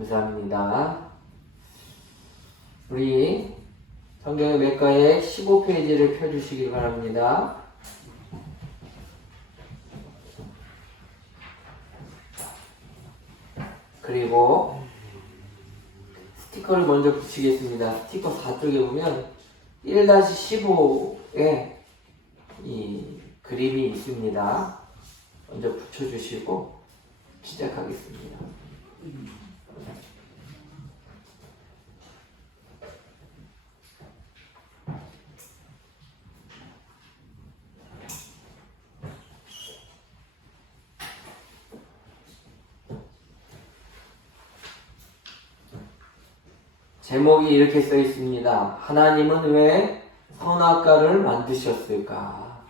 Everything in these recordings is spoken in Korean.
감사합니다. 우리 성경의 맥가의 15페이지를 펴주시기 바랍니다. 그리고 스티커를 먼저 붙이겠습니다. 스티커 4쪽에 보면 1-15에 이 그림이 있습니다. 먼저 붙여주시고 시작하겠습니다. 제목이 이렇게 써 있습니다. 하나님은 왜 선악과를 만드셨을까?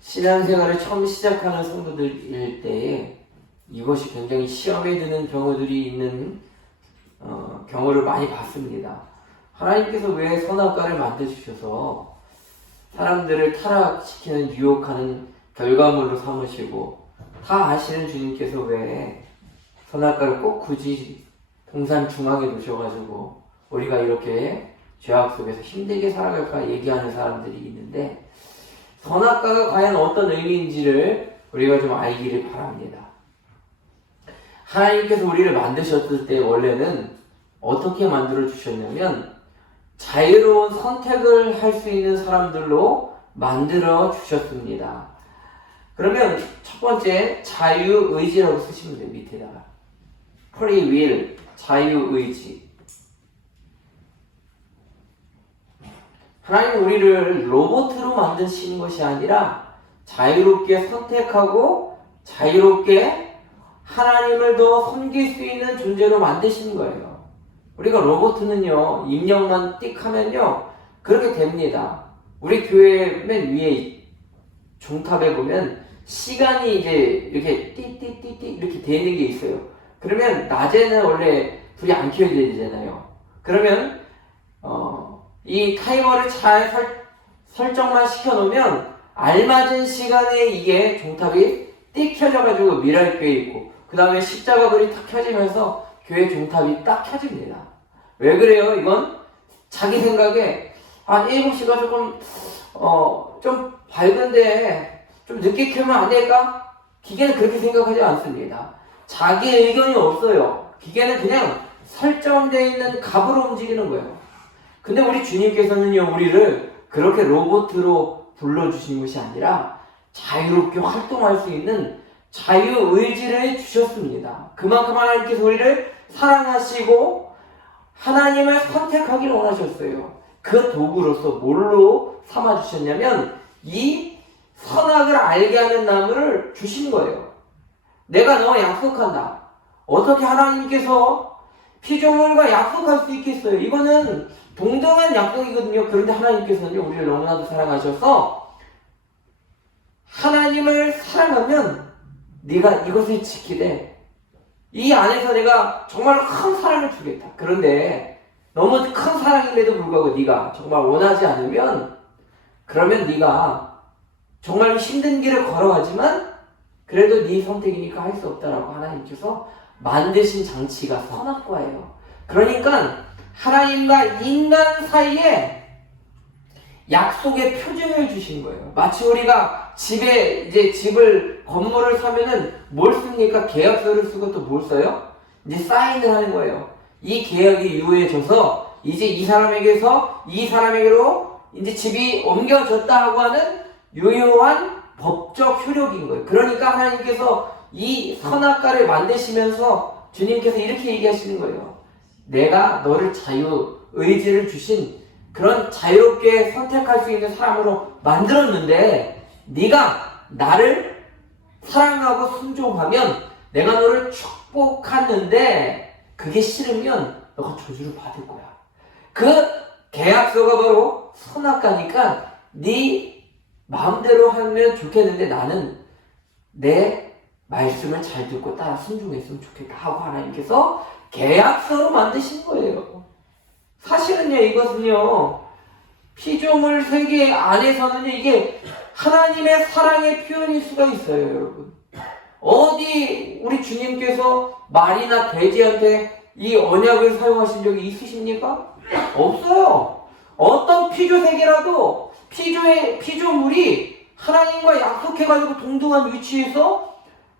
신앙생활을 처음 시작하는 성도들일 때에 이것이 굉장히 시험에 드는 경우들이 있는 경우를 많이 봤습니다. 하나님께서 왜 선악과를 만드셔서 사람들을 타락시키는 유혹하는 결과물로 삼으시고, 다 아시는 주님께서 왜 선악과를 꼭 굳이 동산 중앙에 놓으셔가지고 우리가 이렇게 죄악 속에서 힘들게 살아갈까 얘기하는 사람들이 있는데, 선악과가 과연 어떤 의미인지를 우리가 좀 알기를 바랍니다. 하나님께서 우리를 만드셨을 때 원래는 어떻게 만들어 주셨냐면 자유로운 선택을 할 수 있는 사람들로 만들어 주셨습니다. 그러면 첫 번째 자유의지라고 쓰시면 돼요. 밑에다가 free will, 자유의지. 하나님은 우리를 로봇으로 만드신 것이 아니라 자유롭게 선택하고 자유롭게 하나님을 더 섬길 수 있는 존재로 만드신 거예요. 우리가 로봇은요, 입력만 띡 하면요 그렇게 됩니다. 우리 교회 맨 위에 종탑에 보면 시간이 이제 이렇게 띠띠띠띠 이렇게 되는 게 있어요. 그러면 낮에는 원래 불이 안 켜야 되잖아요. 그러면 이 타이머를 잘 설정만 시켜놓으면 알맞은 시간에 이게 종탑이 띡 켜져가지고 미랄교에 있고, 그 다음에 십자가불이 탁 켜지면서 교회 종탑이 딱 켜집니다. 왜 그래요? 이건 자기 생각에 7시가 조금 좀 밝은데 좀 늦게 켜면 안 될까? 기계는 그렇게 생각하지 않습니다. 자기 의견이 없어요. 기계는 그냥 설정되어 있는 값으로 움직이는 거예요. 근데 우리 주님께서는요, 우리를 그렇게 로봇으로 불러주신 것이 아니라 자유롭게 활동할 수 있는 자유의지를 주셨습니다. 그만큼 하나님께서 우리를 사랑하시고 하나님을 선택하기를 원하셨어요. 그 도구로서 뭘로 삼아주셨냐면 이 선악을 알게 하는 나무를 주신 거예요. 내가 너와 약속한다. 어떻게 하나님께서 피조물과 약속할 수 있겠어요? 이거는 동등한 약속이거든요. 그런데 하나님께서는 우리를 너무나도 사랑하셔서 하나님을 사랑하면 네가 이것을 지키되 이 안에서 내가 정말 큰 사랑을 주겠다. 그런데 너무 큰 사랑임에도 불구하고 네가 정말 원하지 않으면, 그러면 네가 정말 힘든 길을 걸어가지만 그래도 네 선택이니까 할 수 없다라고 하나님께서 만드신 장치가 선악과예요. 그러니까 하나님과 인간 사이에 약속의 표징을 주신 거예요. 마치 우리가 집에 이제 건물을 사면은 뭘 씁니까? 계약서를 쓰고 또 뭘 써요? 이제 사인을 하는 거예요. 이 계약이 유효해져서 이제 이 사람에게서 이 사람에게로 이제 집이 옮겨졌다 하고 하는 유효한 법적 효력인 거예요. 그러니까 하나님께서 이 선악과를 만드시면서 주님께서 이렇게 얘기하시는 거예요. 내가 너를 자유의지를 주신 그런 자유롭게 선택할 수 있는 사람으로 만들었는데, 네가 나를 사랑하고 순종하면 내가 너를 축복하는데 그게 싫으면 너가 저주를 받을 거야. 그 계약서가 바로 선악과니까 네 마음대로 하면 좋겠는데 나는 내 말씀을 잘 듣고 따라 순종했으면 좋겠다 하고 하나님께서 계약서로 만드신 거예요. 사실은요, 이것은요, 피조물 세계 안에서는요, 이게 하나님의 사랑의 표현일 수가 있어요, 여러분. 어디 우리 주님께서 말이나 돼지한테 이 언약을 사용하신 적이 있으십니까? 없어요. 어떤 피조세계라도 피조물이 하나님과 약속해가지고 동등한 위치에서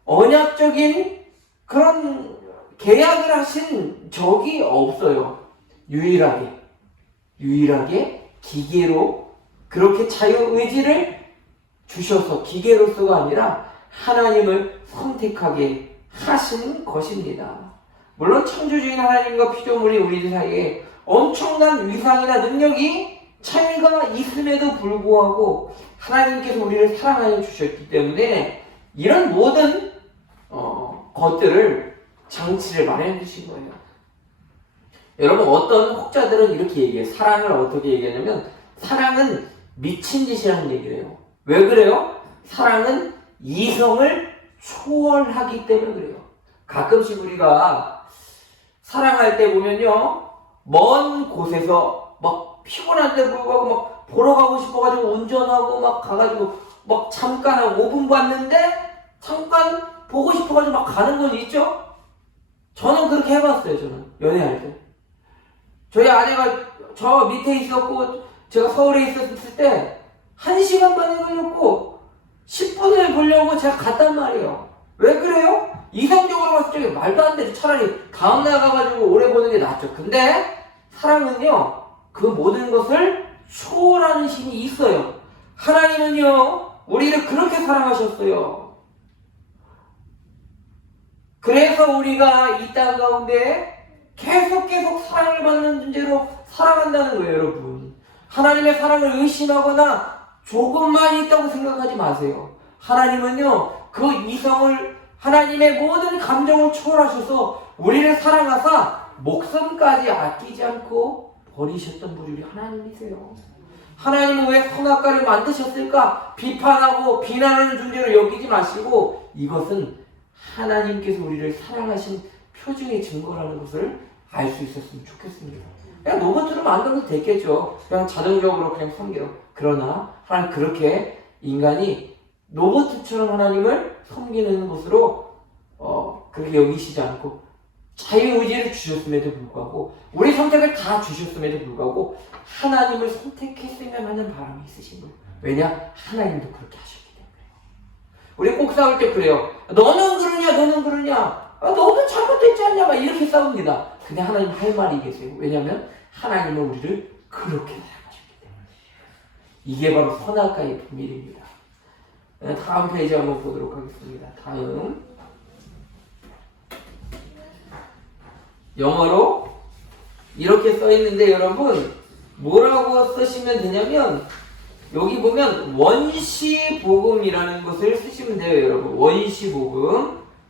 언약적인 그런 계약을 하신 적이 없어요. 유일하게 기계로 그렇게 자유의지를 주셔서 기계로서가 아니라 하나님을 선택하게 하신 것입니다. 물론 창조주인 하나님과 피조물이 우리 사이에 엄청난 위상이나 능력이 차이가 있음에도 불구하고 하나님께서 우리를 사랑하여 주셨기 때문에 이런 모든 것들을 장치를 마련해 주신 거예요. 여러분, 어떤 혹자들은 이렇게 얘기해요. 사랑을 어떻게 얘기하냐면 사랑은 미친 짓이라는 얘기를 해요. 왜 그래요? 사랑은 이성을 초월하기 때문에 그래요. 가끔씩 우리가 사랑할 때 보면요, 먼 곳에서 막 피곤한데 불구하고 막 보러 가고 싶어가지고 운전하고 막 가가지고 막 잠깐 한 5분 봤는데 잠깐 보고 싶어가지고 막 가는 건 있죠? 저는 그렇게 해봤어요. 저는 연애할 때 저희 아내가 저 밑에 있었고 제가 서울에 있었을 때 1시간 반에 걸렸고 10분을 보려고 제가 갔단 말이에요. 왜 그래요? 이성적으로 봤을 때 말도 안 되죠. 차라리 다음날 가가지고 오래 보는 게 낫죠. 근데 사랑은요, 그 모든 것을 초월하는 힘이 있어요. 하나님은요, 우리를 그렇게 사랑하셨어요. 그래서 우리가 이 땅 가운데 계속 사랑을 받는 존재로 살아간다는 거예요, 여러분. 하나님의 사랑을 의심하거나 조금만 있다고 생각하지 마세요. 하나님은요, 그 이성을, 하나님의 모든 감정을 초월하셔서 우리를 사랑하사 목숨까지 아끼지 않고 버리셨던 분이 하나님이세요. 하나님은 왜 선악과를 만드셨을까? 비판하고 비난하는 존재로 여기지 마시고 이것은 하나님께서 우리를 사랑하신 표징의 증거라는 것을 알 수 있었으면 좋겠습니다. 그냥 로봇으로만 안 가도 됐겠죠. 그냥 자동적으로 그냥 섬기러. 그러나 하나님 그렇게 인간이 로봇처럼 하나님을 섬기는 것으로 그렇게 여기시지 않고 자유의지를 주셨음에도 불구하고 우리 선택을 다 주셨음에도 불구하고 하나님을 선택했으면 하는 바람이 있으신 거예요. 왜냐? 하나님도 그렇게 하셨기 때문에. 우리 꼭 싸울 때 그래요. 너는 그러냐? 너는 잘못했지 않냐? 막 이렇게 싸웁니다. 근데 하나님 할 말이 계세요. 왜냐하면 하나님은 우리를 그렇게 사랑하셨기 때문에. 이게 바로 선악과의 비밀입니다. 다음 페이지 한번 보도록 하겠습니다. 다음 영어로 이렇게 써있는데 여러분 뭐라고 쓰시면 되냐면 여기 보면 원시복음이라는 것을 쓰시면 돼요. 여러분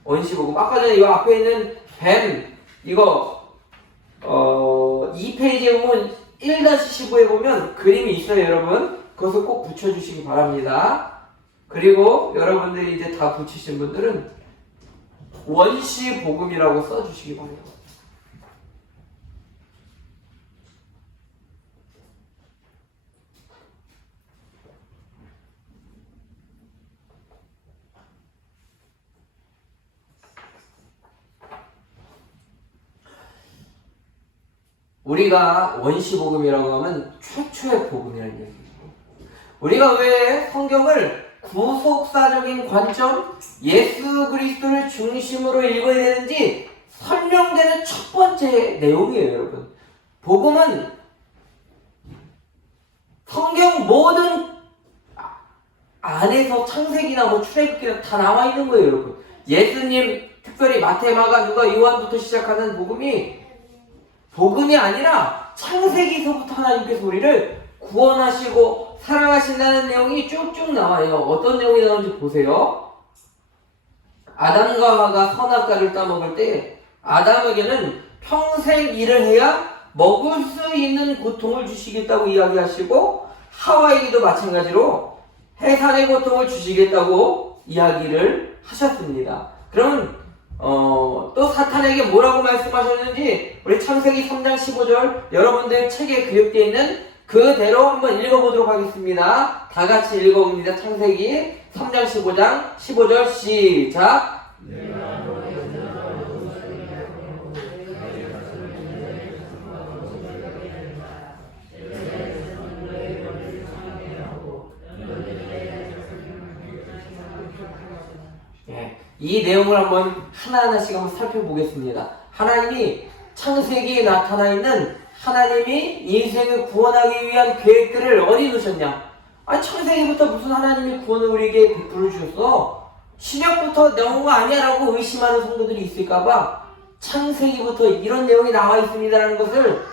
원시복음 아까 전에 이 앞에 있는 뱀 이거 2페이지에 보면 1-15에 보면 그림이 있어요. 여러분 그것을 꼭 붙여주시기 바랍니다. 그리고 여러분들이 이제 다 붙이신 분들은 원시복음이라고 써주시기 바랍니다. 우리가 원시복음이라고 하면 최초의 복음이라는 얘기예요. 우리가 왜 성경을 구속사적인 관점, 예수 그리스도를 중심으로 읽어야 되는지 설명되는 첫 번째 내용이에요, 여러분. 복음은 성경 모든 안에서 창세기나 출애굽기나 다 나와 있는 거예요, 여러분. 예수님, 특별히 마태, 마가, 누가, 요한부터 시작하는 복음이 아니라 창세기서부터 하나님께서 우리를 구원하시고 사랑하신다는 내용이 쭉쭉 나와요. 어떤 내용이 나오는지 보세요. 아담과 하와가 선악과를 따먹을 때 아담에게는 평생 일을 해야 먹을 수 있는 고통을 주시겠다고 이야기하시고 하와에게도 마찬가지로 해산의 고통을 주시겠다고 이야기를 하셨습니다. 그러면 또 사탄에게 뭐라고 말씀하셨는지 우리 창세기 3장 15절 여러분들 책에 기록되어 있는 그대로 한번 읽어보도록 하겠습니다. 다 같이 읽어봅니다. 창세기 3장 15절 시작. 이 내용을 한번 하나하나씩 한번 살펴보겠습니다. 하나님이 창세기에 나타나 있는 하나님이 인생을 구원하기 위한 계획들을 어디 두셨냐? 아니, 창세기부터 무슨 하나님이 구원을 우리에게 베풀어 주셨어? 신약부터 너무가 아니야라고 의심하는 성도들이 있을까봐 창세기부터 이런 내용이 나와 있습니다라는 것을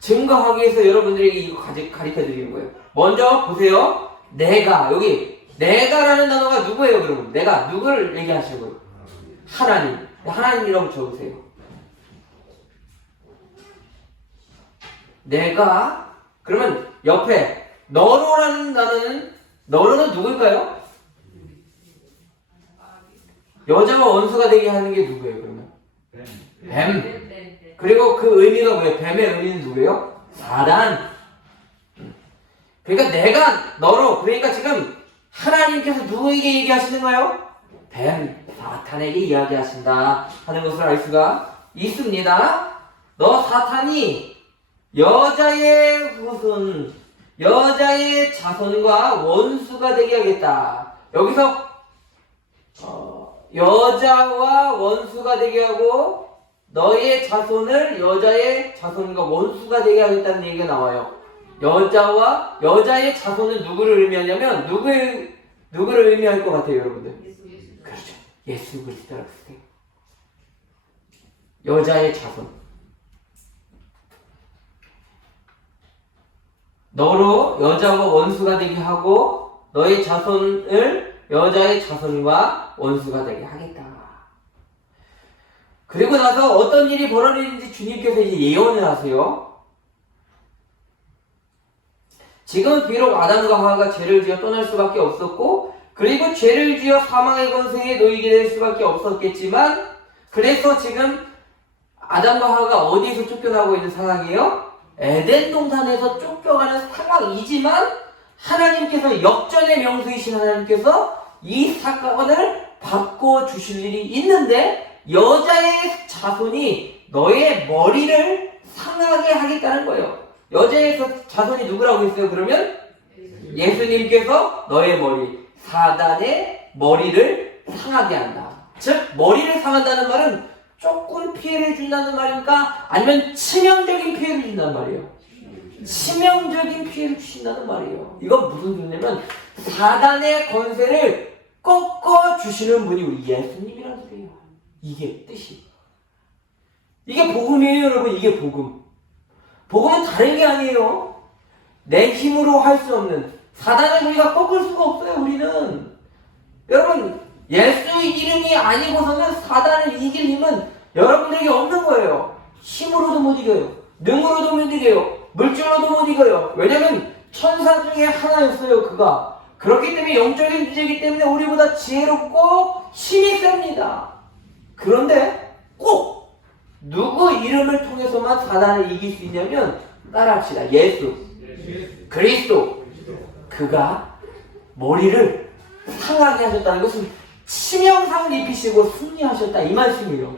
증거하기 위해서 여러분들에게 이거 가르쳐 드리는 거예요. 먼저 보세요. 내가, 여기 내가라는 단어가 누구예요, 그러면? 내가 누구를 얘기하시는 거예요? 하나님. 하나님이라고 적으세요. 내가, 그러면 옆에 너로라는 단어는, 너로는 누구일까요? 여자가 원수가 되게 하는 게 누구예요, 그러면? 뱀. 그리고 그 의미가 뭐예요? 뱀의 의미는 누구예요? 사단. 그러니까 내가 너로, 그러니까 지금 하나님께서 누구에게 얘기하시는가요? 뱀, 사탄에게 이야기하신다 하는 것을 알 수가 있습니다. 너 사탄이 여자의 후손, 여자의 자손과 원수가 되게 하겠다. 여기서 여자와 원수가 되게 하고 너의 자손을 여자의 자손과 원수가 되게 하겠다는 얘기가 나와요. 여자의 자손은 누구를 의미하냐면 누구를 의미할 것 같아요, 여러분들? 그렇죠. 예수 그리스도라고 쓰세요. 여자의 자손. 너로 여자와 원수가 되게 하고 너의 자손을 여자의 자손과 원수가 되게 하겠다. 그리고 나서 어떤 일이 벌어지는지 주님께서 이제 예언을 하세요. 지금 비록 아담과 하와가 죄를 지어 떠날 수밖에 없었고, 그리고 죄를 지어 사망의 권세에 놓이게 될 수밖에 없었겠지만, 그래서 지금 아담과 하와가 어디에서 쫓겨나고 있는 상황이에요? 에덴 동산에서 쫓겨가는 상황이지만, 하나님께서 역전의 명수이신 하나님께서 이 사건을 바꿔주실 일이 있는데, 여자의 자손이 너의 머리를 상하게 하겠다는 거예요. 여자의 자손이 누구라고 했어요? 그러면 예수님께서 너의 머리, 사단의 머리를 상하게 한다. 즉 머리를 상한다는 말은 조금 피해를 준다는 말입니까? 아니면 치명적인 피해를 준다는 말이에요. 치명적인 피해를 주신다는 말이에요. 이건 무슨 소리냐면 사단의 권세를 꺾어 주시는 분이 우리 예수님이라는 소리예요. 이게 뜻이. 이게 복음이에요, 여러분. 이게 복음. 복음은 다른 게 아니에요. 내 힘으로 할 수 없는, 사단을 우리가 꺾을 수가 없어요, 우리는. 여러분, 예수 이름이 아니고서는 사단을 이길 힘은 여러분에게 없는 거예요. 힘으로도 못 이겨요. 능으로도 못 이겨요. 물질로도 못 이겨요. 왜냐면 천사 중에 하나였어요, 그가. 그렇기 때문에 영적인 주제이기 때문에 우리보다 지혜롭고 힘이 셉니다. 그런데 꼭 누구 이름을 통해서만 사단을 이길 수 있냐면 따라합시다. 예수 그리스도. 그가 머리를 상하게 하셨다는 것은 치명상을 입히시고 승리하셨다 이 말씀이에요.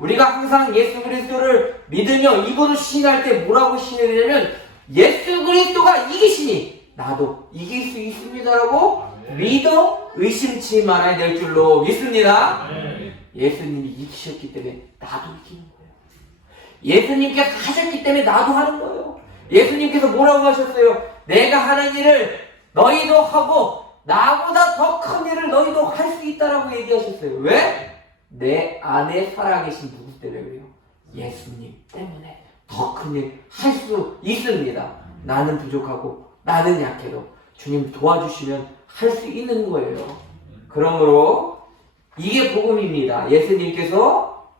우리가 항상 예수 그리스도를 믿으며 입으로 시인할 때 뭐라고 시인하냐면 예수 그리스도가 이기시니 나도 이길 수 있습니다라고 믿어 의심치 말아야 될 줄로 믿습니다. 예수님이 이기셨기 때문에 나도 이기는 거예요. 예수님께서 하셨기 때문에 나도 하는 거예요. 예수님께서 뭐라고 하셨어요? 내가 하는 일을 너희도 하고 나보다 더 큰 일을 너희도 할 수 있다라고 얘기하셨어요. 왜? 내 안에 살아계신 누구 때문에 그래요? 예수님 때문에 더 큰 일 할 수 있습니다. 나는 부족하고 나는 약해도 주님 도와주시면 할 수 있는 거예요. 그러므로 이게 복음입니다. 예수님께서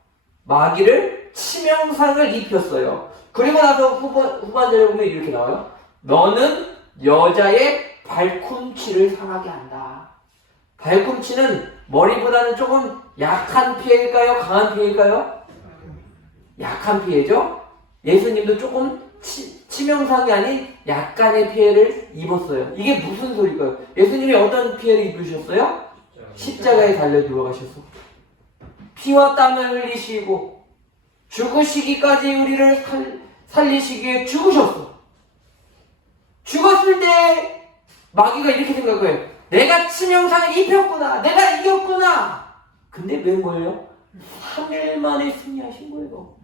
마귀를 치명상을 입혔어요. 그리고 나서 후반절에 보면 이렇게 나와요. 너는 여자의 발꿈치를 상하게 한다. 발꿈치는 머리보다는 조금 약한 피해일까요? 강한 피해일까요? 약한 피해죠? 예수님도 조금 치명상이 아닌 약간의 피해를 입었어요. 이게 무슨 소리일까요? 예수님이 어떤 피해를 입으셨어요? 십자가에 달려 들어가셔서 피와 땀을 흘리시고 죽으시기까지 우리를 살리시기 위해 죽으셨어. 죽었을 때 마귀가 이렇게 생각해요. 내가 치명상을 입혔구나. 내가 이겼구나. 근데 웬 거예요? 3일 만에 승리하신 거예요.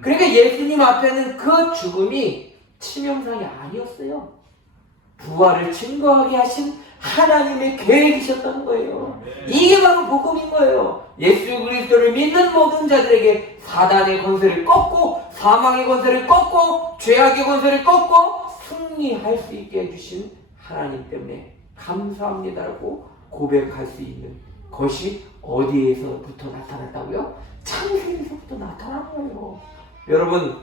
그러니까 예수님 앞에는 그 죽음이 치명상이 아니었어요. 부활을 증거하게 하신 하나님의 계획이셨다는 거예요. 이게 바로 복음인 거예요. 예수 그리스도를 믿는 모든 자들에게 사단의 권세를 꺾고 사망의 권세를 꺾고 죄악의 권세를 꺾고 승리할 수 있게 해주신 하나님 때문에 감사합니다라고 고백할 수 있는 것이 어디에서부터 나타났다고요? 창세기에서부터 나타난 거예요. 여러분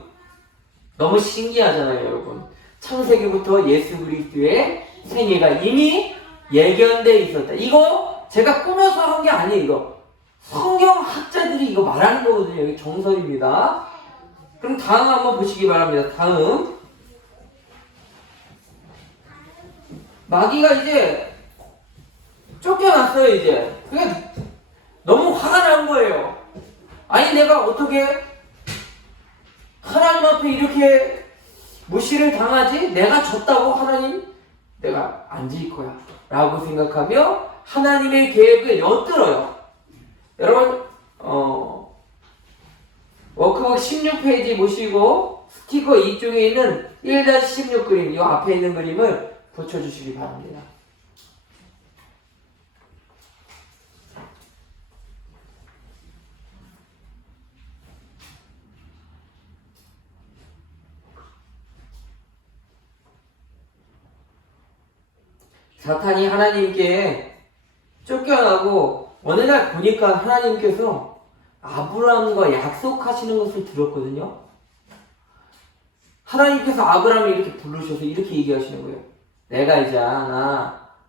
너무 신기하잖아요. 여러분 창세기부터 예수 그리스도의 생애가 이미 예견되어 있었다. 이거 제가 꾸며서 한 게 아니에요. 이거 성경학자들이 이거 말하는 거거든요. 여기 정설입니다. 그럼 다음 한번 보시기 바랍니다. 다음 마귀가 이제 쫓겨났어요. 이제 그게 너무 화가 난 거예요. 아니 내가 어떻게 하나님 앞에 이렇게 무시를 당하지? 내가 졌다고 하나님? 내가 안 질 거야 라고 생각하며 하나님의 계획을 엿들어요. 여러분 워크북 16페이지 보시고 스티커 이쪽에 있는 1-16 그림, 이 앞에 있는 그림을 붙여주시기 바랍니다. 사탄이 하나님께 쫓겨나고 어느 날 보니까 하나님께서 아브라함과 약속하시는 것을 들었거든요. 하나님께서 아브라함을 이렇게 부르셔서 이렇게 얘기하시는 거예요. 내가 이제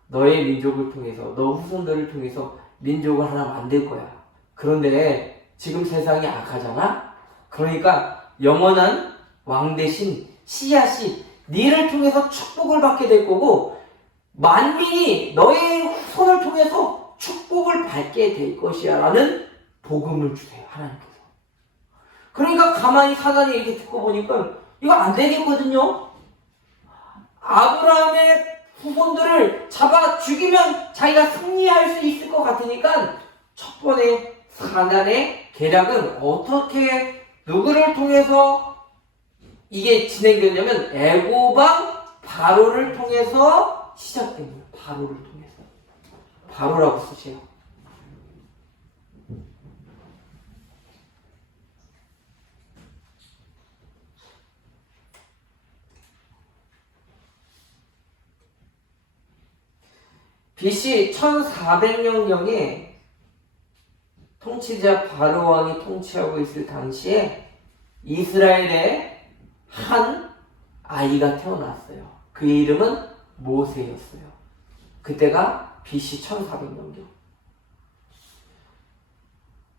너의 민족을 통해서 너 후손들을 통해서 민족을 하나 만들 거야. 그런데 지금 세상이 악하잖아. 그러니까 영원한 왕 대신 씨앗이 네를 통해서 축복을 받게 될 거고 만민이 너의 손을 통해서 축복을 받게 될 것이야 라는 복음을 주세요. 하나님께서. 그러니까 가만히 사단이 이렇게 듣고 보니까 이거 안 되겠거든요. 아브라함의 후손들을 잡아 죽이면 자기가 승리할 수 있을 것 같으니까 첫 번에 사단의 계략은 어떻게 누구를 통해서 이게 진행되냐면 애고방 바로를 통해서 시작된 거예요. 바로를 통해서. 바로라고 쓰세요. BC 1400년경에 통치자 바로 왕이 통치하고 있을 당시에 이스라엘에 한 아이가 태어났어요. 그의 이름은 모세였어요. 그때가 BC 1400년경.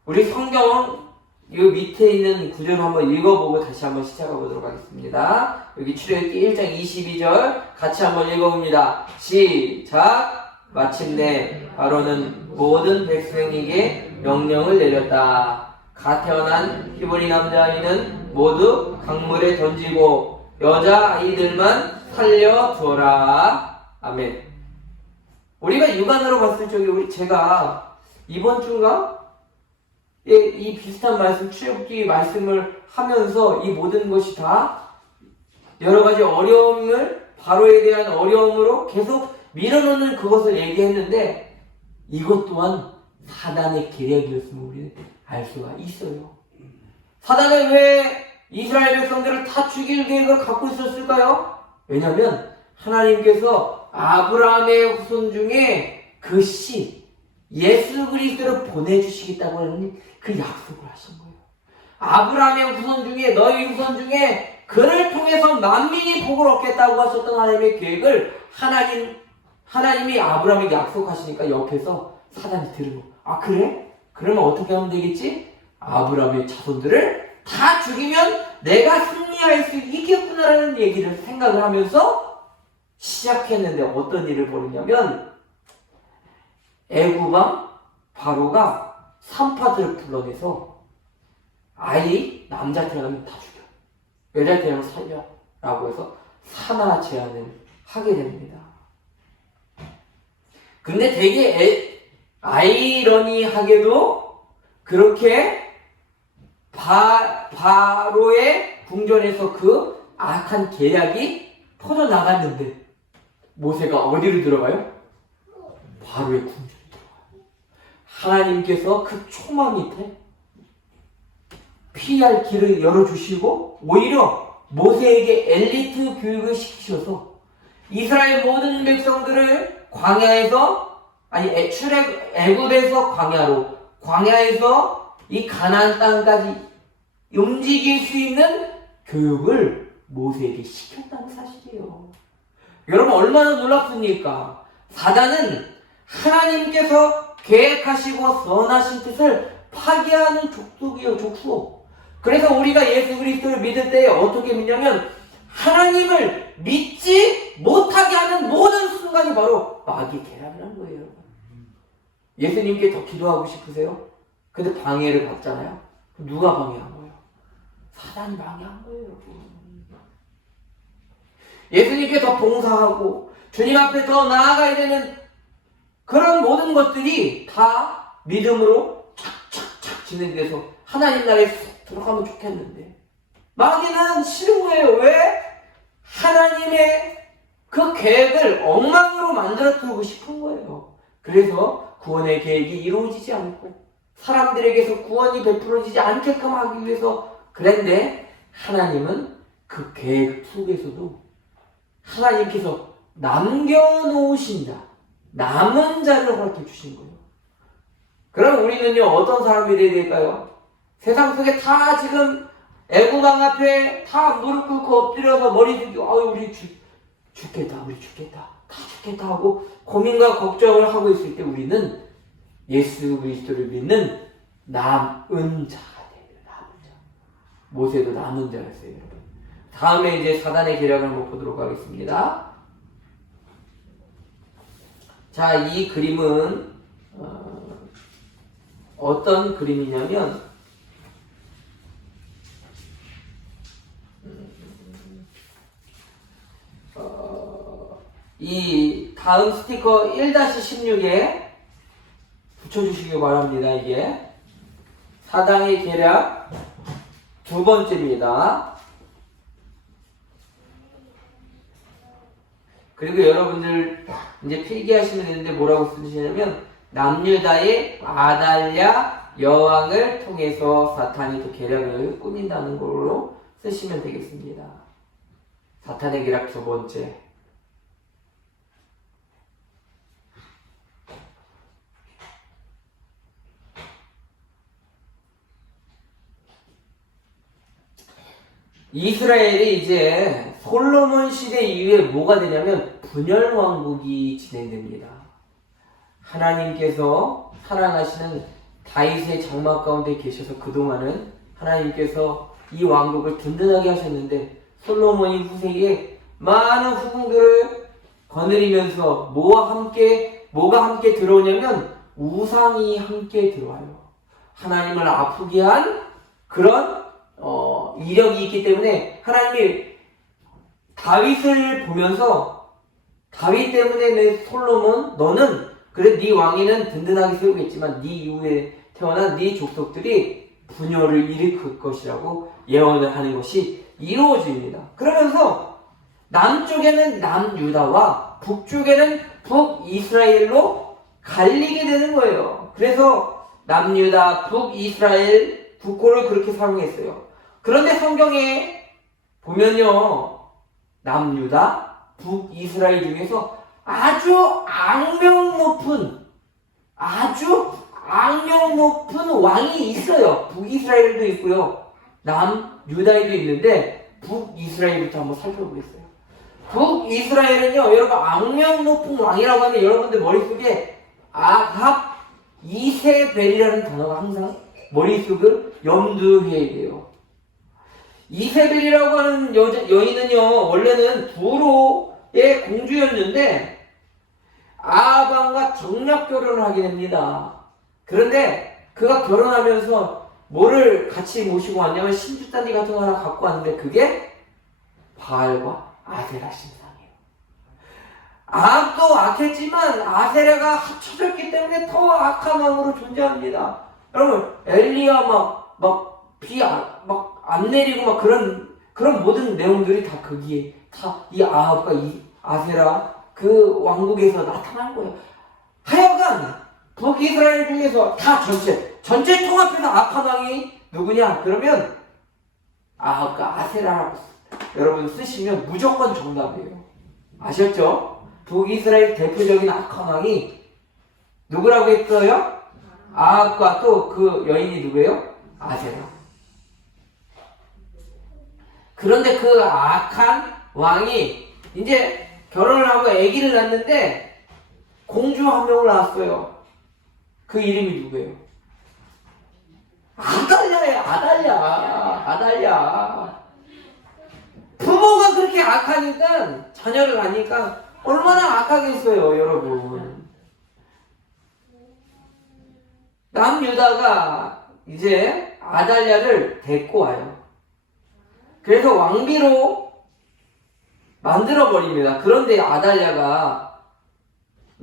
우리 성경 이 밑에 있는 구절을 한번 읽어보고 다시 한번 시작해 보도록 하겠습니다. 여기 출애굽기 1장 22절 같이 한번 읽어봅니다. 시작. 마침내 바로는 모든 백성에게 명령을 내렸다. 갓 태어난 히브리 남자아이는 모두 강물에 던지고 여자아이들만 살려줘라. 아멘. 우리가 육안으로 봤을 적에 제가 이번 주인가? 이 비슷한 말씀, 출애굽기 말씀을 하면서 이 모든 것이 다 여러 가지 어려움을, 바로에 대한 어려움으로 계속 밀어넣는 그것을 얘기했는데 이것 또한 사단의 계략이었음을 우리는 알 수가 있어요. 사단은 왜 이스라엘 백성들을 다 죽일 계획을 갖고 있었을까요? 왜냐하면 하나님께서 아브라함의 후손 중에 그 씨, 예수 그리스도를 보내주시겠다고 하는 그 약속을 하신 거예요. 아브라함의 후손 중에, 너희 후손 중에 그를 통해서 만민이 복을 얻겠다고 하셨던 하나님의 계획을 하나님이 아브라함에게 약속하시니까 옆에서 사단이 들은 거. 아 그래? 그러면 어떻게 하면 되겠지? 아브라함의 자손들을 다 죽이면 내가 승리할 수 있겠구나라는 얘기를 생각을 하면서 시작했는데 어떤 일을 벌였냐면 애굽왕 바로가 산파들을 불러내서 아이 남자 태어나면 다 죽여, 여자 태어나면 살려 라고 해서 산하 제한을 하게 됩니다. 근데 되게 아이러니하게도 그렇게 바로의 궁전에서 그 악한 계략이 퍼져나갔는데 모세가 어디로 들어가요? 바로의 궁전에 들어가요. 하나님께서 그 초막 밑에 피할 길을 열어주시고 오히려 모세에게 엘리트 교육을 시키셔서 이스라엘 모든 백성들을 애굽에서 광야에서 이 가나안 땅까지 움직일 수 있는 교육을 모세에게 시켰다는 사실이에요. 여러분 얼마나 놀랍습니까? 사단은 하나님께서 계획하시고 선하신 뜻을 파괴하는 족속이에요, 족속. 그래서 우리가 예수 그리스도를 믿을 때 어떻게 믿냐면 하나님을 믿지 못하게 하는 모든 순간이 바로 마귀의 계략을 한 거예요. 예수님께 더 기도하고 싶으세요? 근데 방해를 받잖아요. 누가 방해한 거예요? 사단이 방해한 거예요, 여러분. 예수님께 더 봉사하고 주님 앞에 더 나아가야 되는 그런 모든 것들이 다 믿음으로 착착착 진행돼서 하나님 나라에 쏙 들어가면 좋겠는데 마귀는 싫은 거예요. 왜? 하나님의 그 계획을 엉망으로 만들어뜨리고 싶은 거예요. 그래서 구원의 계획이 이루어지지 않고 사람들에게서 구원이 베풀어지지 않게끔 하기 위해서 그랬는데 하나님은 그 계획 속에서도 하나님께서 남겨놓으신 자, 남은 자를 허락해 주신 거예요. 그럼 우리는요 어떤 사람이 되어야 될까요? 세상 속에 다 지금 애국왕 앞에 다 무릎 꿇고 엎드려서 머리 숙이고 우리 죽겠다 다 죽겠다 하고 고민과 걱정을 하고 있을 때 우리는 예수 그리스도를 믿는 남은 자가 돼요. 남은 자. 모세도 남은 자였어요, 여러분. 다음에 이제 사단의 계략을 한번 보도록 하겠습니다. 자, 이 그림은 어떤 그림이냐면 이 다음 스티커 1-16에 붙여주시기 바랍니다. 이게 사단의 계략 두 번째입니다. 그리고 여러분들 이제 필기하시면 되는데 뭐라고 쓰시냐면 남유다의 아달랴 여왕을 통해서 사탄이 또 계략을 꾸민다는 걸로 쓰시면 되겠습니다. 사탄의 계략 두 번째. 이스라엘이 이제 솔로몬 시대 이후에 뭐가 되냐면 분열 왕국이 진행됩니다. 하나님께서 사랑하시는 다윗의 장막 가운데 계셔서 그동안은 하나님께서 이 왕국을 든든하게 하셨는데 솔로몬이 후세에 많은 후궁들을 거느리면서 뭐가 함께 들어오냐면 우상이 함께 들어와요. 하나님을 아프게 한 그런 이력이 있기 때문에 하나님이 다윗을 보면서 다윗 때문에 솔로몬 너는 그래 네 왕위는 든든하게 세우겠지만 네 이후에 태어난 네 족속들이 분열을 일으킬 것이라고 예언을 하는 것이 이루어집니다. 그러면서 남쪽에는 남유다와 북쪽에는 북이스라엘로 갈리게 되는 거예요. 그래서 남유다, 북이스라엘 국호를 그렇게 사용했어요. 그런데 성경에 보면요 남유다, 북이스라엘 중에서 아주 악명 높은 왕이 있어요. 북이스라엘도 있고요 남유다에도 있는데 북이스라엘부터 한번 살펴보겠어요. 북이스라엘은요 여러분 악명 높은 왕이라고 하면 여러분들 머릿속에 아합, 이세벨이라는 단어가 항상 머릿속을 염두해야 돼요. 이세벨이라고 하는 여인은요 원래는 두로의 공주였는데 아합왕과 정략 결혼을 하게 됩니다. 그런데 그가 결혼하면서 뭐를 같이 모시고 왔냐면 신주단지 같은 거 하나 갖고 왔는데 그게 바알과 아세라 신상이에요. 아합도 악했지만 아세라가 합쳐졌기 때문에 더 악한 왕으로 존재합니다. 여러분 엘리야 막 비 막 안 내리고 막 그런 모든 내용들이 다 거기에 다 이 아합과 이 아세라 그 왕국에서 나타난 거예요. 하여간 북이스라엘 중에서 다 전체 통합해서 악한 왕이 누구냐? 그러면 아합과 아세라라고 여러분 쓰시면 무조건 정답이에요. 아셨죠? 북이스라엘 대표적인 악한 왕이 누구라고 했어요? 아합과 또 그 여인이 누구예요? 아세라. 그런데 그 악한 왕이 이제 결혼을 하고 아기를 낳는데 공주 한 명을 낳았어요. 그 이름이 누구예요? 아달랴예요. 아달랴. 부모가 그렇게 악하니까 자녀를 낳으니까 얼마나 악하겠어요, 여러분. 남유다가 이제 아달랴를 데리고 와요. 그래서 왕비로 만들어버립니다. 그런데 아달랴가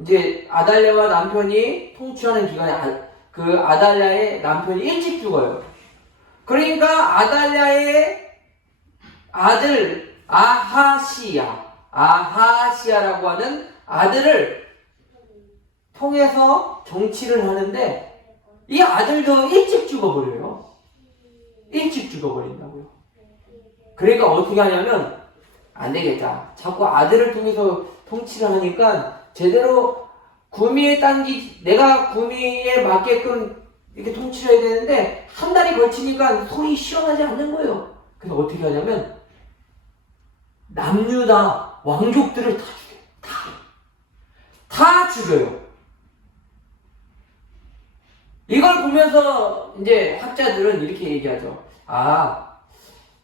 이제 아달랴와 남편이 통치하는 기간에 그 아달랴의 남편이 일찍 죽어요. 그러니까 아달랴의 아들 아하시야라고 하는 아들을 통해서 정치를 하는데 이 아들도 일찍 죽어버려요. 일찍 죽어버린다고요. 그러니까 어떻게 하냐면 안 되겠다. 자꾸 아들을 통해서 통치를 하니까 제대로 내가 구미에 맞게끔 이렇게 통치를 해야 되는데 한 달이 걸치니까 속이 시원하지 않는 거예요. 그래서 어떻게 하냐면 남유다 왕족들을 다 죽여요. 다 죽여요. 이걸 보면서 이제 학자들은 이렇게 얘기하죠.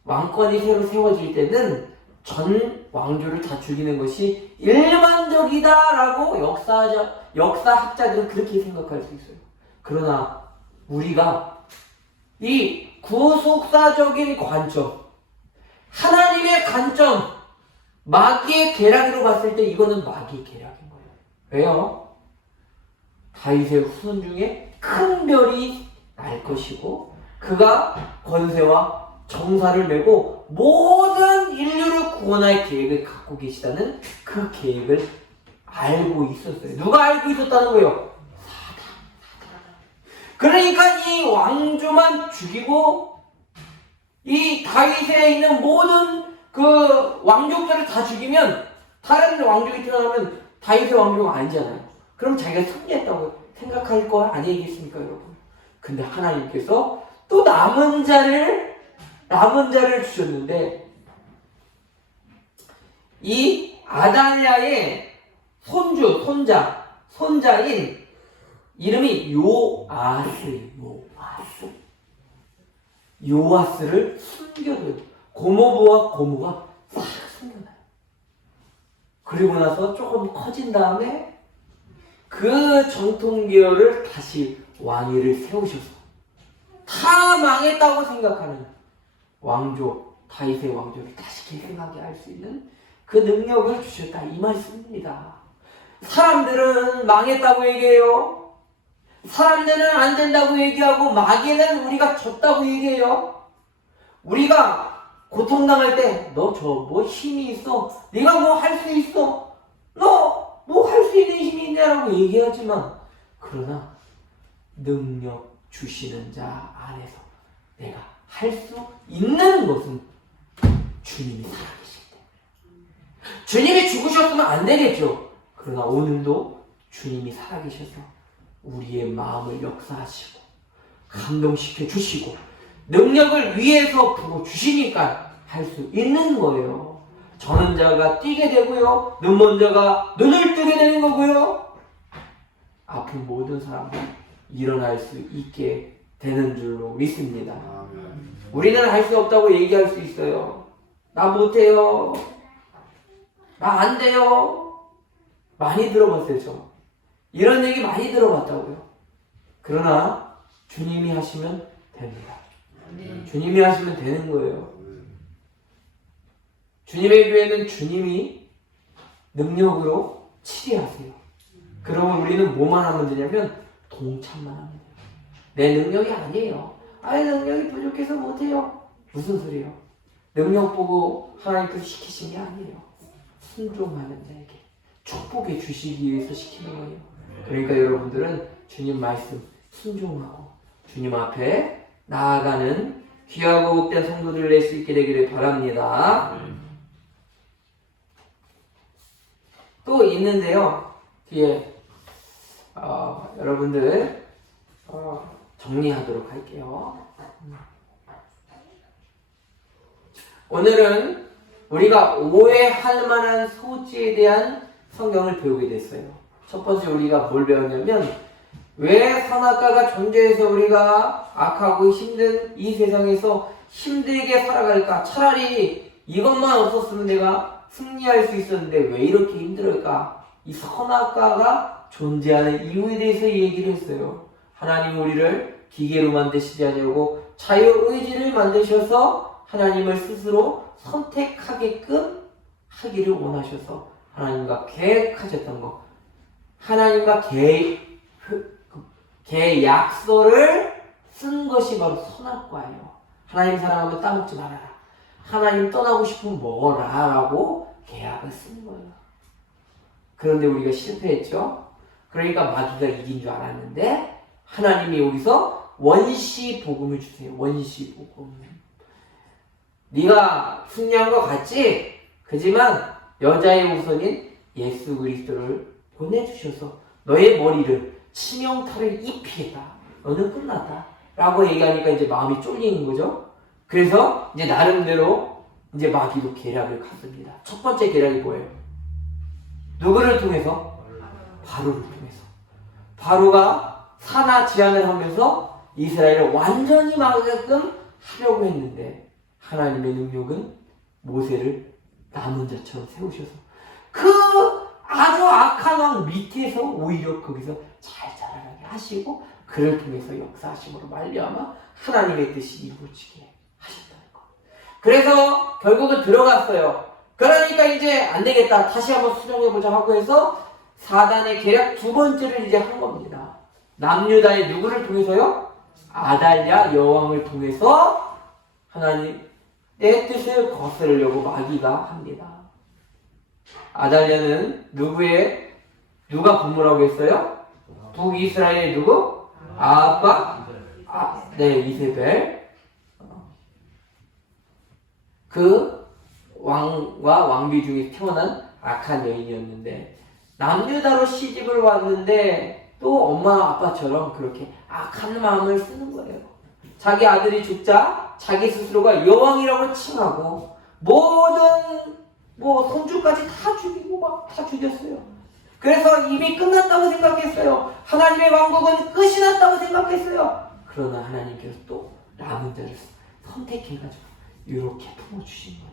왕권이 새로 세워질 때는 전 왕조를 다 죽이는 것이 일반적이다라고 역사학자들은 그렇게 생각할 수 있어요. 그러나 우리가 이 구속사적인 관점, 하나님의 관점, 마귀의 계략으로 봤을 때 이거는 마귀의 계략인 거예요. 왜요? 다윗의 후손 중에 큰 별이 날 것이고 그가 권세와 정사를 메고 모든 인류를 구원할 계획을 갖고 계시다는 그 계획을 알고 있었어요. 누가 알고 있었다는 거예요? 사단. 그러니까 이 왕조만 죽이고 이 다윗에 있는 모든 그 왕족들을 다 죽이면 다른 왕족이 태어나면 다윗의 왕조가 아니잖아요. 그럼 자기가 승리했다고 생각할 거 아니겠습니까, 여러분? 근데 하나님께서 또 남은 자를 주셨는데 이 아달랴의 손자인 이름이 요아스를 숨겨둬요. 고모부와 고모가 싹 숨겨놔요. 그리고 나서 조금 커진 다음에 그 정통계열을 다시 왕위를 세우셔서 다 망했다고 생각하는 다윗의 왕조를 다시 계승하게 할 수 있는 그 능력을 주셨다 이 말씀입니다. 사람들은 망했다고 얘기해요. 사람들은 안 된다고 얘기하고 마귀는 우리가 졌다고 얘기해요. 우리가 고통당할 때 너 저 뭐 힘이 있어? 네가 뭐 할 수 있어? 너 뭐 할 수 있는 힘이 있냐라고 얘기하지만 그러나 능력 주시는 자 안에서 내가 할 수 있는 것은 주님이 살아계실 때문에. 주님이 죽으셨으면 안 되겠죠. 그러나 오늘도 주님이 살아계셔서 우리의 마음을 역사하시고 감동시켜 주시고 능력을 위에서 부어 주시니까 할 수 있는 거예요. 저는 자가 뛰게 되고요. 눈먼 자가 눈을 뜨게 되는 거고요. 아픈 모든 사람이 일어날 수 있게 되는 줄로 믿습니다. 우리는 할 수 없다고 얘기할 수 있어요. 나 못해요. 나 안 돼요. 많이 들어봤어요, 저. 이런 얘기 많이 들어봤다고요. 그러나 주님이 하시면 됩니다. 주님이 하시면 되는 거예요. 주님의 교회는 주님이 능력으로 치리하세요. 그러면 우리는 뭐만 하면 되냐면 동참만 하면 돼요. 내 능력이 아니에요. 아니 능력이 부족해서 못해요. 무슨 소리예요? 능력 보고 하나님께서 시키신 게 아니에요. 순종하는 자에게 축복해 주시기 위해서 시키는 거예요. 그러니까 여러분들은 주님 말씀 순종하고 주님 앞에 나아가는 귀하고 복된 성도들 낼 수 있게 되기를 바랍니다. 또 있는데요. 뒤에 여러분들 정리하도록 할게요. 오늘은 우리가 오해할 만한 소지에 대한 성경을 배우게 됐어요. 첫 번째 우리가 뭘 배웠냐면 왜 선악과가 존재해서 우리가 악하고 힘든 이 세상에서 힘들게 살아갈까? 차라리 이것만 없었으면 내가 승리할 수 있었는데 왜 이렇게 힘들을까? 이 선악과가 존재하는 이유에 대해서 얘기를 했어요. 하나님 우리를 기계로 만드시지 않으려고 자유의지를 만드셔서 하나님을 스스로 선택하게끔 하기를 원하셔서 하나님과 계획하셨던 거. 하나님과 계약서를 쓴 것이 바로 선악과예요. 하나님 사랑하면 따먹지 말아라. 하나님 떠나고 싶으면 먹어라 라고 계약을 쓴 거예요. 그런데 우리가 실패했죠. 그러니까 마귀가 이긴 줄 알았는데 하나님이 여기서 원시 복음을 주세요. 원시 복음. 네가 승리한 것 같지? 그지만 여자의 우선인 예수 그리스도를 보내주셔서 너의 머리를 치명타를 입히겠다. 너는 끝났다. 라고 얘기하니까 이제 마음이 쫄리는 거죠. 그래서 이제 나름대로 이제 마귀도 계략을 갖습니다. 첫 번째 계략이 뭐예요? 누구를 통해서? 바로를 통해서. 바로가 산하 제안을 하면서 이스라엘을 완전히 막게끔 하려고 했는데 하나님의 능력은 모세를 남은 자처럼 세우셔서 그 아주 악한 왕 밑에서 오히려 거기서 잘 자라나게 하시고 그를 통해서 역사하심으로 말미암아 하나님의 뜻이 이루어지게 하셨다는 거. 그래서 결국은 들어갔어요. 그러니까 이제 안 되겠다. 다시 한번 수정해보자 하고 해서 사단의 계략 두 번째를 이제 한 겁니다. 남유다의 누구를 통해서요? 아달랴 여왕을 통해서 하나님 내 뜻을 거스르려고 마귀가 합니다. 아달랴는 누가 부모라고 했어요? 북이스라엘의 누구? 아합과 이세벨. 그 왕과 왕비 중에 태어난 악한 여인이었는데 남유다로 시집을 왔는데 또 엄마 아빠처럼 그렇게 악한 마음을 쓰는 거예요. 자기 아들이 죽자 자기 스스로가 여왕이라고 칭하고 모든 손주까지 다 죽이고 막 다 죽였어요. 그래서 이미 끝났다고 생각했어요. 하나님의 왕국은 끝이 났다고 생각했어요. 그러나 하나님께서 또 남은 자를 선택해가지고 이렇게 품어주신 거예요.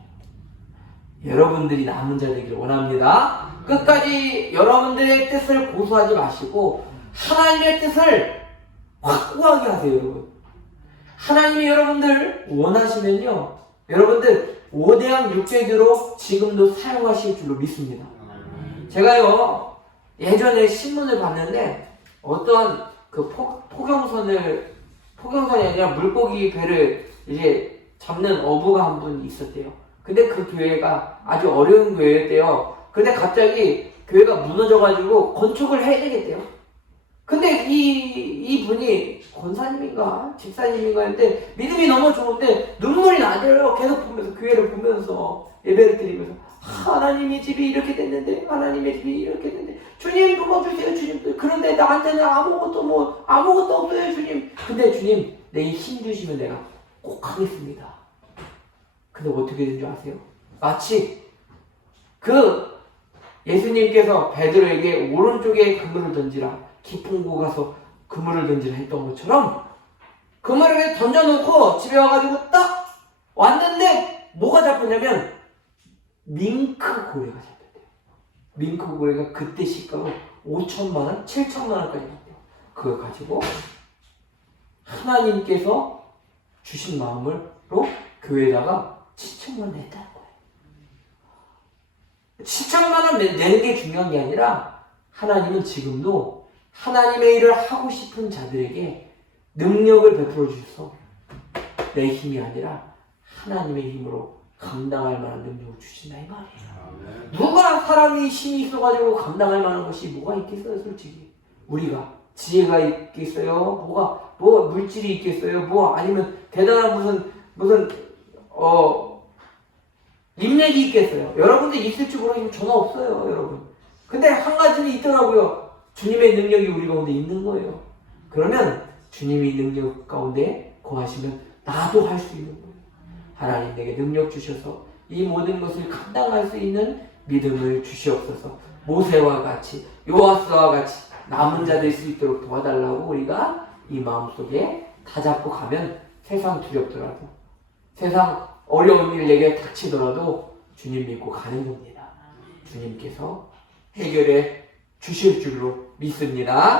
여러분들이 남은 자 되기를 원합니다. 끝까지 여러분들의 뜻을 고수하지 마시고 하나님의 뜻을 확고하게 하세요. 여러분. 하나님이 여러분들 원하시면요 여러분들 5대양 6대교로 지금도 사용하실 줄로 믿습니다. 제가요 예전에 신문을 봤는데 어떤 그 포경선이 아니라 물고기 배를 이제 잡는 어부가 한 분이 있었대요. 근데 그 교회가 아주 어려운 교회였대요. 근데 갑자기 교회가 무너져가지고 건축을 해야 되겠대요. 근데 이 분이 권사님인가 집사님인가 했는데 믿음이 너무 좋은데 눈물이 나더라고요. 계속 보면서 교회를 보면서 예배를 드리면서 하나님의 집이 이렇게 됐는데 하나님의 집이 이렇게 됐는데 주님 도와주세요 주님. 그런데 나한테는 아무것도 없어요 주님. 근데 주님 내 힘 주시면 내가 꼭 하겠습니다. 근데 어떻게 된 줄 아세요? 마치 그 예수님께서 베드로에게 오른쪽에 그물을 던지라 깊은 곳 가서 그물을 던지라 했던 것처럼 그물을 던져놓고 집에 와가지고 딱 왔는데 뭐가 잡혔냐면 밍크 고래가 잡혔대요. 밍크 고래가 그때 시가로 5천만원, 7천만원까지 갔대요. 그걸 가지고 하나님께서 주신 마음으로 교회에다가 7천만 냈다는 거예요. 7천만 원 내는 게 중요한 게 아니라 하나님은 지금도 하나님의 일을 하고 싶은 자들에게 능력을 베풀어 주셔서 내 힘이 아니라 하나님의 힘으로 감당할 만한 능력을 주신다 이 말이에요. 누가 사람이 힘이 있어가지고 감당할 만한 것이 뭐가 있겠어요, 솔직히. 우리가 지혜가 있겠어요? 뭐 물질이 있겠어요? 뭐 아니면 대단한 무슨 인맥이 있겠어요? 여러분들 있을지 모르겠지만 전혀 없어요, 여러분. 근데 한 가지는 있더라고요. 주님의 능력이 우리 가운데 있는 거예요. 그러면 주님이 능력 가운데 거하시면 나도 할 수 있는 거예요. 하나님 내게 능력 주셔서 이 모든 것을 감당할 수 있는 믿음을 주시옵소서. 모세와 같이 요아스와 같이 남은 자 될 수 있도록 도와달라고 우리가 이 마음속에 다잡고 가면 세상 두렵더라도 세상 어려운 일 내게 닥치더라도 주님 믿고 가는 겁니다. 주님께서 해결해 주실 줄로 믿습니다.